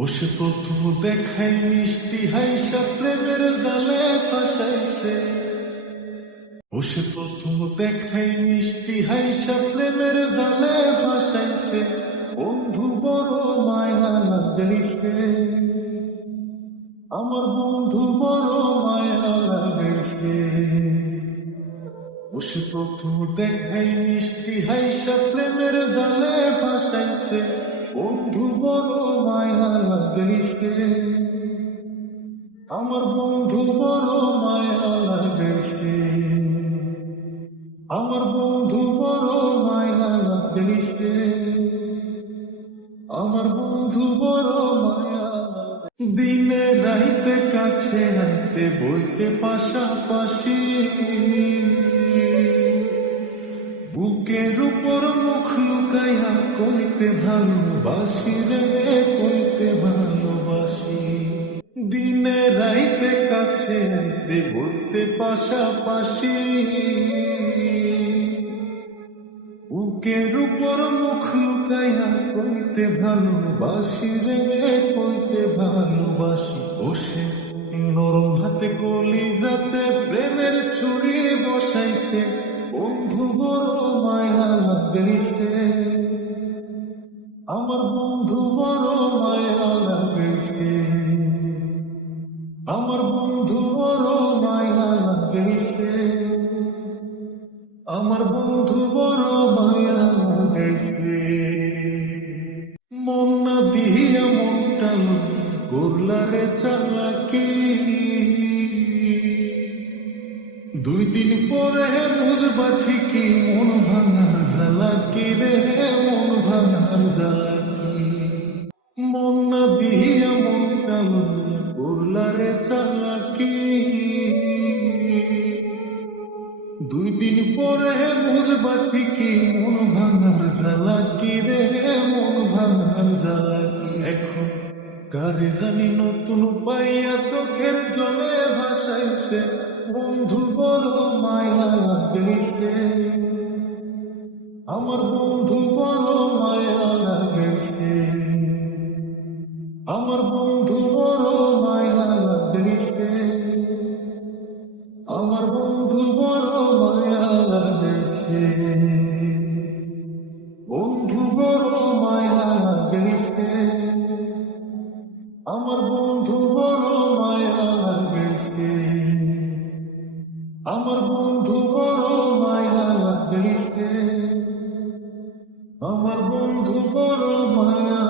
বসে প্রথম দেখাই মিষ্টি হাইসা প্রেমের জালে ফাঁসাইছে। বসে প্রথম দেখাই মিষ্টি হাইসা প্রেমের জালে ফাঁসাইছে। বন্ধু বড় মায়া লাগাইছে, আমার বন্ধু বড় মায়া লাগাইছে। বসে প্রথম দেখাই মিষ্টি হাইসা প্রেমের জালে ফাঁসাইছে। বন্ধু বড় মায়া লাগাইছে, আমার বন্ধু বড় মায়া লাগাইছে। আমার বন্ধু বড় মায়া লাগাইছে, আমার বন্ধু বড় মায়া। দিনে রাইতে কাছে আইতে বইতে পাশাপাশি, বুকের উপর মুখ লুকাইয়া কইতে ভালোবাসি রে, কইতে ভালোবাসি। দিনে রাইতে কাছে আইতে বইতে পাশাপাশি, বুকের উপর মুখ লুকাইয়া কইতে ভালোবাসি রে, কইতে ভালোবাসি। বসে নরম হাতে কলিজাতে প্রেমের ছুরি বসাইছে। বন্ধু বড় মায়া লাগাইছে, আমার বন্ধু বড় মায়া লাগাইছে। আমার বন্ধু বড় মায়া লাগাইছে, আমার বন্ধু বড় মায়া লাগাইছে। মন না দিয়া মনটা করলারে চালাকি, দুই দিন পরে বুঝবা ঠিকই মন ভাঙার জ্বালাকি রে, মন ভাঙার জ্বালাকি। মন না দিয়া মনটা করলারে চালাকি, দুই দিন পরে বুঝবা ঠিকই মন ভাঙার জ্বালাকি রে, মন ভাঙার জ্বালাকি। এখন কারে জানি নতুন পাইয়া চোখের জলে ভাসাইছে। বন্ধু বড় মায়া লাগাইছে, আমার বন্ধু বড় মায়া লাগাইছে। আমার বন্ধু বড় মায়া লাগাইছে, আমার বন্ধু বড় মায়া লাগাইছে। বন্ধু বড় মায়া লাগাইছে, আমার বন্ধু বড় মায়া লাগাইছে। আমার বন্ধু বড় মায়া লাগাইছে, আমার বন্ধু বড় মায়া